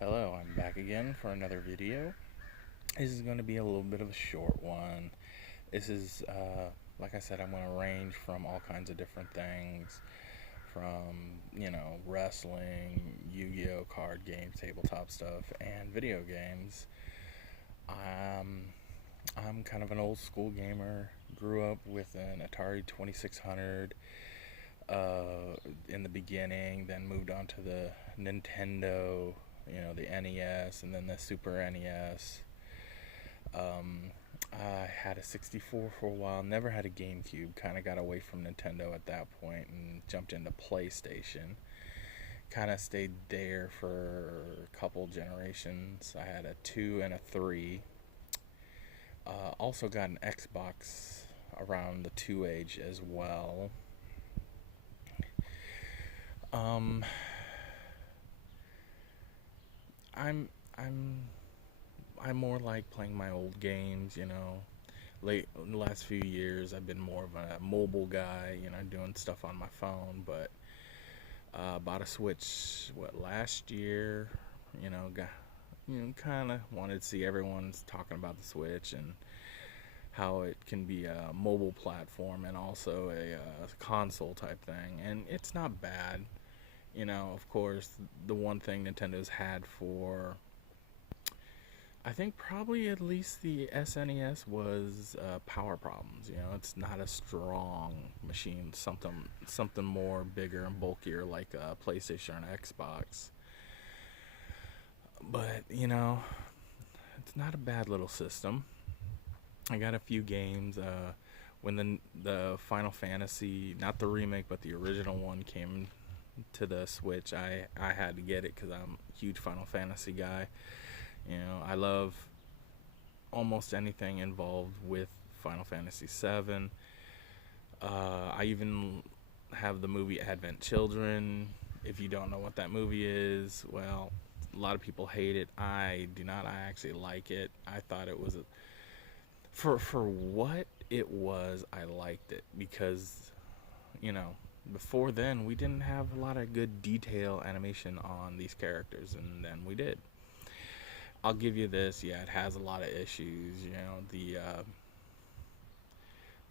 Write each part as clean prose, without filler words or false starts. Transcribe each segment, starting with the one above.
Hello, I'm back again for another video. This is going to be a little bit of a short one. This is, like I said, I'm going to range from all kinds of different things, from, wrestling, Yu-Gi-Oh card games, tabletop stuff, and video games. I'm kind of an old school gamer. Grew up with an Atari 2600 in the beginning, then moved on to the Nintendo, the NES, and then the Super NES. I had a 64 for a while, never had a GameCube, kind of got away from Nintendo at that point and jumped into PlayStation. Kind of stayed there for a couple generations. I had a 2 and a 3. Also got an Xbox around the 2 age as well. Um, I'm I'm I more like playing my old games. Late in the last few years, I've been more of a mobile guy, doing stuff on my phone. But bought a Switch last year. Got kind of wanted to see everyone's talking about the Switch and how it can be a mobile platform and also a console type thing, and it's not bad. Of course, the one thing Nintendo's had for I think probably at least the SNES was power problems. It's not a strong machine. Something more bigger and bulkier like a PlayStation or an Xbox. But it's not a bad little system. I got a few games. When the Final Fantasy, not the remake but the original one, came to the Switch, I had to get it because I'm a huge Final Fantasy guy. I love almost anything involved with Final Fantasy VII. I even have the movie Advent Children. If you don't know what that movie is, well, a lot of people hate it. I do not. I actually like it. I thought it was for what it was. I liked it because you know before then we didn't have a lot of good detail animation on these characters, and then we did. I'll give you this. Yeah, it has a lot of issues.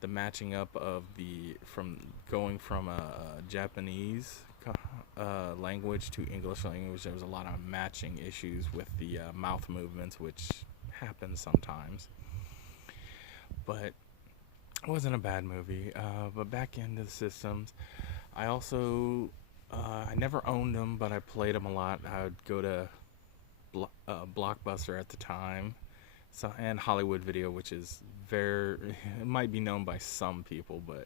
The matching up of the from going from a Japanese language to English language. There was a lot of matching issues with the mouth movements, which happens sometimes. But it wasn't a bad movie. But back into the systems, I also I never owned them, but I played them a lot. I would go to Blockbuster at the time, so, and Hollywood Video, which is very it might be known by some people, but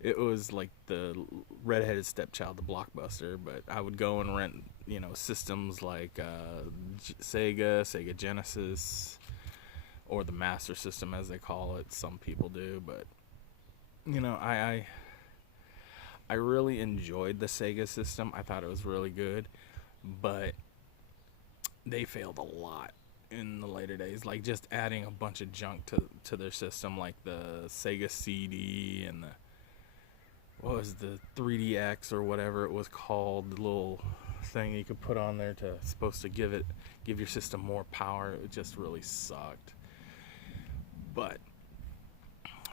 it was like the redheaded stepchild to Blockbuster. But I would go and rent systems like Sega Genesis, or the Master System as they call it. Some people do, but I really enjoyed the Sega system. I thought it was really good, but they failed a lot in the later days, like just adding a bunch of junk to their system, like the Sega CD and the what was the 3DX or whatever it was called, the little thing you could put on there to supposed to give your system more power. It just really sucked. But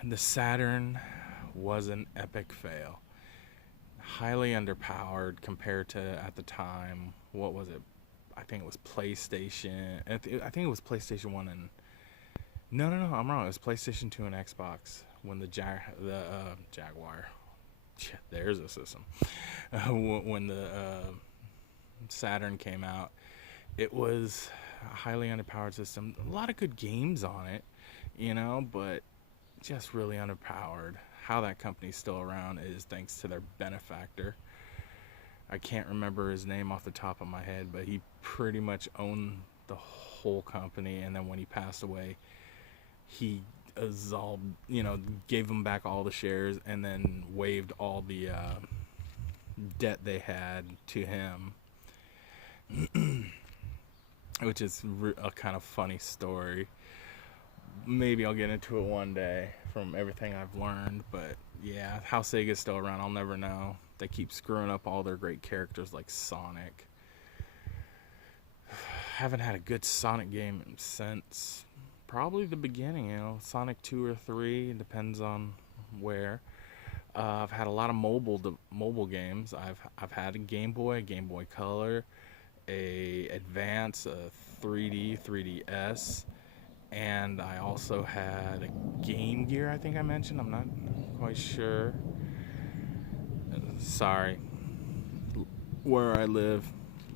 the Saturn was an epic fail. Highly underpowered compared to at the time. What was it? I think it was PlayStation. I think it was PlayStation 1 and no, I'm wrong. It was PlayStation 2 and Xbox when the Jaguar. Yeah, there's a system. When the Saturn came out, it was a highly underpowered system. A lot of good games on it, but just really underpowered. How that company's still around is thanks to their benefactor. I can't remember his name off the top of my head, but he pretty much owned the whole company. And then when he passed away, he absolved, gave them back all the shares and then waived all the debt they had to him, which is a kind of funny story. Maybe I'll get into it one day from everything I've learned, but yeah, how Sega's still around, I'll never know. They keep screwing up all their great characters like Sonic. haven't had a good Sonic game since probably the beginning. Sonic 2 or 3, depends on where. I've had a lot of mobile games. I've had a Game Boy Color, a Advance, a 3D, 3DS, and I also had a Game Gear. I think I mentioned. I'm not quite sure. Sorry. Where I live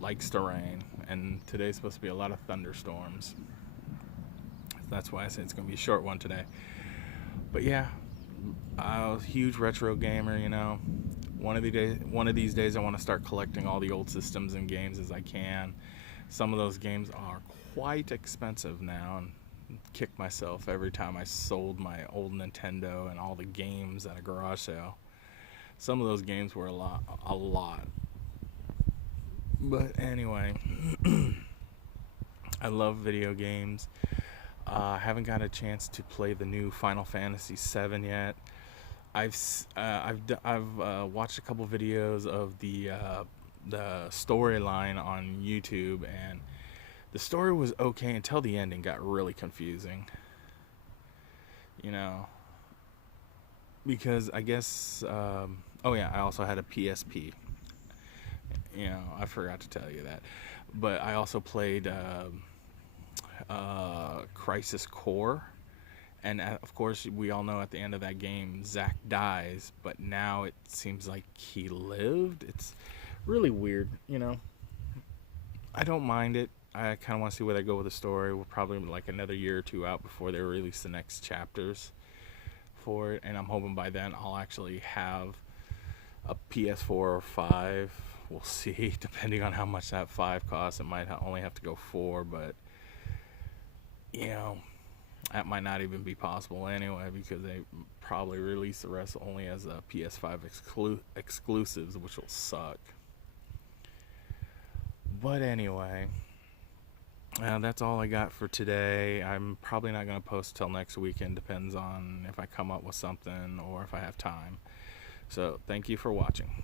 likes to rain, and today's supposed to be a lot of thunderstorms. That's why I said it's going to be a short one today. But yeah, I was a huge retro gamer. One of these days, I want to start collecting all the old systems and games as I can. Some of those games are quite expensive now, and kick myself every time I sold my old Nintendo and all the games at a garage sale. Some of those games were a lot. But anyway, I love video games. I haven't got a chance to play the new Final Fantasy VII yet. I've watched a couple videos of the storyline on YouTube, and the story was okay until the ending got really confusing. Because I guess oh yeah, I also had a PSP. I forgot to tell you that, but I also played Crisis Core. And of course, we all know at the end of that game, Zack dies, but now it seems like he lived. It's really weird, I don't mind it. I kind of want to see where they go with the story. We're probably like another year or two out before they release the next chapters for it. And I'm hoping by then I'll actually have a PS4 or 5. We'll see, depending on how much that 5 costs. It might only have to go 4, but, that might not even be possible anyway, because they probably release the rest only as a PS5 exclusives, which will suck. But anyway, that's all I got for today. I'm probably not going to post till next weekend. Depends on if I come up with something or if I have time. So thank you for watching.